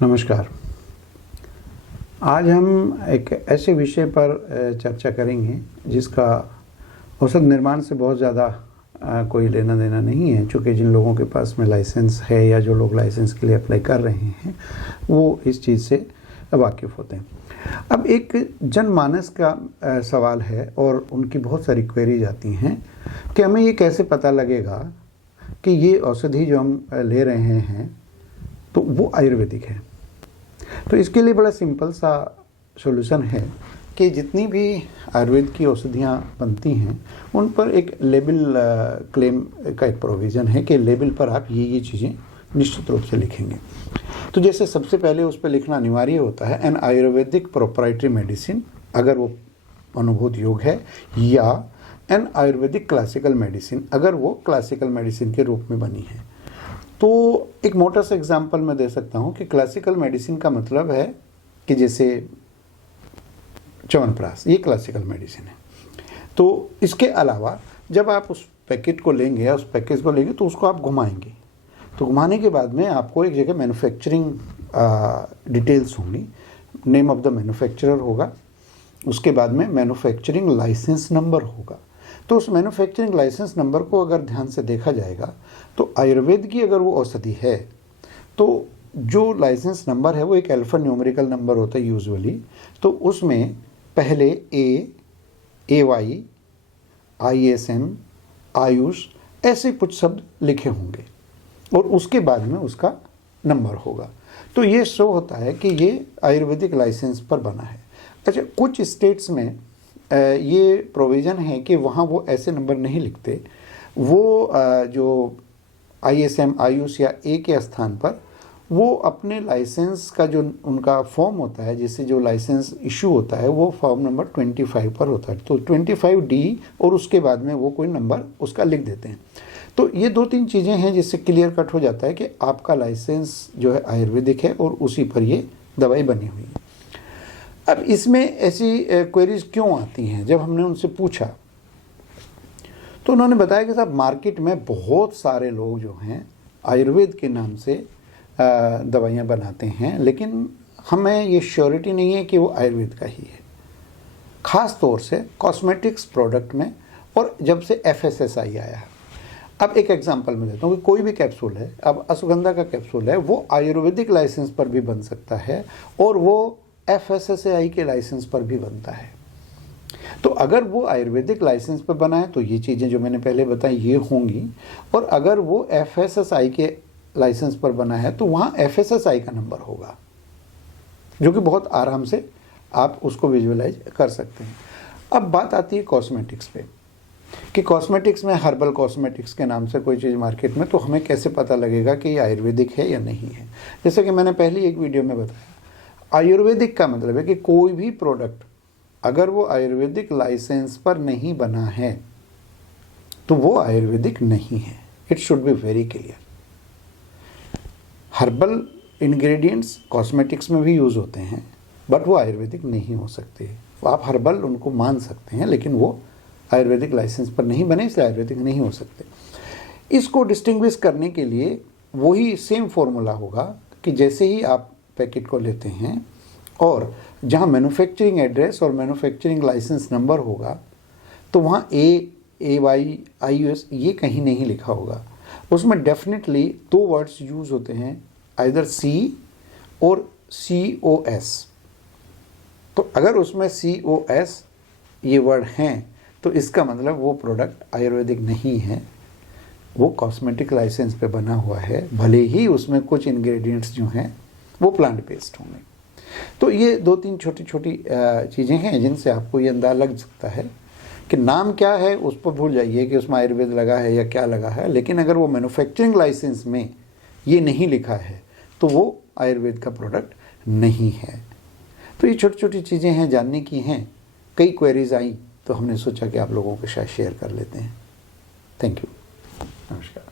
नमस्कार। आज हम एक ऐसे विषय पर चर्चा करेंगे जिसका औषध निर्माण से बहुत ज़्यादा कोई लेना देना नहीं है, चूँकि जिन लोगों के पास में लाइसेंस है या जो लोग लाइसेंस के लिए अप्लाई कर रहे हैं वो इस चीज़ से वाकिफ़ होते हैं। अब एक जनमानस का सवाल है और उनकी बहुत सारी क्वेरीज आती हैं कि हमें ये कैसे पता लगेगा कि ये औषधि जो हम ले रहे हैं तो वो आयुर्वेदिक है। तो इसके लिए बड़ा सिंपल सा सॉल्यूशन है कि जितनी भी आयुर्वेद की औषधियाँ बनती हैं उन पर एक लेबल क्लेम का एक प्रोविज़न है कि लेबल पर आप ये चीज़ें निश्चित रूप से लिखेंगे। तो जैसे सबसे पहले उस पर लिखना अनिवार्य होता है एन आयुर्वेदिक प्रोप्राइटरी मेडिसिन, अगर वो अनुभूत योग है, या एन आयुर्वेदिक क्लासिकल मेडिसिन, अगर वो क्लासिकल मेडिसिन के रूप में बनी है। तो एक मोटा सा एग्जांपल मैं दे सकता हूँ कि क्लासिकल मेडिसिन का मतलब है कि जैसे च्यवनप्राश, ये क्लासिकल मेडिसिन है। तो इसके अलावा जब आप उस पैकेट को लेंगे या उस पैकेज को लेंगे तो उसको आप घुमाएंगे, तो घुमाने के बाद में आपको एक जगह मैन्युफैक्चरिंग डिटेल्स होंगी, नेम ऑफ द मैन्युफैक्चरर होगा, उसके बाद में मैन्युफैक्चरिंग लाइसेंस नंबर होगा। तो उस मैन्युफैक्चरिंग लाइसेंस नंबर को अगर ध्यान से देखा जाएगा तो आयुर्वेद की अगर वो औषधि है तो जो लाइसेंस नंबर है वो एक अल्फा न्यूमेरिकल नंबर होता है यूजुअली। तो उसमें पहले AY, ISM, आयुष ऐसे कुछ शब्द लिखे होंगे और उसके बाद में उसका नंबर होगा। तो ये शो होता है कि ये आयुर्वेदिक लाइसेंस पर बना है। अच्छा, कुछ स्टेट्स में ये प्रोविज़न है कि वहाँ वो ऐसे नंबर नहीं लिखते, वो जो ISM, आयुष या A के स्थान पर वो अपने लाइसेंस का जो उनका फॉर्म होता है, जिससे जो लाइसेंस इशू होता है वो फॉर्म नंबर 25 पर होता है, तो 25D और उसके बाद में वो कोई नंबर उसका लिख देते हैं। तो ये 2-3 चीज़ें हैं जिससे क्लियर कट हो जाता है कि आपका लाइसेंस जो है आयुर्वेदिक है और उसी पर ये दवाई बनी हुई है। अब इसमें ऐसी क्वेरीज क्यों आती हैं? जब हमने उनसे पूछा तो उन्होंने बताया कि साहब मार्केट में बहुत सारे लोग जो हैं आयुर्वेद के नाम से दवाइयाँ बनाते हैं, लेकिन हमें ये श्योरिटी नहीं है कि वो आयुर्वेद का ही है, ख़ास तौर से कॉस्मेटिक्स प्रोडक्ट में और जब से FSSAI आया है। अब एक एग्जांपल मैं देता हूँ कि कोई भी कैप्सूल है, अब अश्वगंधा का कैप्सूल है, वो आयुर्वेदिक लाइसेंस पर भी बन सकता है और वो FSSAI के लाइसेंस पर भी बनता है। तो अगर वो आयुर्वेदिक लाइसेंस पर बना है तो ये चीज़ें जो मैंने पहले बताई ये होंगी, और अगर वो FSSAI के लाइसेंस पर बना है तो वहाँ FSSAI का नंबर होगा, जो कि बहुत आराम से आप उसको विजुअलाइज कर सकते हैं। अब बात आती है कॉस्मेटिक्स पे कि कॉस्मेटिक्स में हर्बल कॉस्मेटिक्स के नाम से कोई चीज़ मार्केट में, तो हमें कैसे पता लगेगा कि ये आयुर्वेदिक है या नहीं है। जैसे कि मैंने पहली एक वीडियो में बताया, आयुर्वेदिक का मतलब है कि कोई भी प्रोडक्ट अगर वो आयुर्वेदिक लाइसेंस पर नहीं बना है तो वो आयुर्वेदिक नहीं है। It should be very clear. Herbal ingredients cosmetics में भी यूज़ होते हैं, बट वो आयुर्वेदिक नहीं हो सकते। आप हर्बल उनको मान सकते हैं, लेकिन वो आयुर्वेदिक लाइसेंस पर नहीं बने, इसलिए आयुर्वेदिक नहीं हो सकते। इसको डिस्टिंग्विश करने के लिए वही सेम फॉर्मूला होगा कि जैसे ही आप पैकेट को लेते हैं और जहाँ मैन्युफैक्चरिंग एड्रेस और मैन्युफैक्चरिंग लाइसेंस नंबर होगा तो वहाँ AY, IUS ये कहीं नहीं लिखा होगा। उसमें डेफिनेटली 2 वर्ड्स यूज़ होते हैं, आइदर C और COS। तो अगर उसमें COS ये वर्ड हैं तो इसका मतलब वो प्रोडक्ट आयुर्वेदिक नहीं है, वो कॉस्मेटिक लाइसेंस पे बना हुआ है, भले ही उसमें कुछ इंग्रेडिएंट्स जो हैं वो प्लांट बेस्ड होंगे। तो ये 2-3 छोटी छोटी चीज़ें हैं जिनसे आपको ये अंदाज़ा लग सकता है कि नाम क्या है, उस पर भूल जाइए कि उसमें आयुर्वेद लगा है या क्या लगा है, लेकिन अगर वो मैन्युफैक्चरिंग लाइसेंस में ये नहीं लिखा है तो वो आयुर्वेद का प्रोडक्ट नहीं है। तो ये छोटी छोटी चीज़ें हैं, जानने की हैं। कई क्वेरीज आई तो हमने सोचा कि आप लोगों के साथ शेयर कर लेते हैं। Thank you. नमस्कार।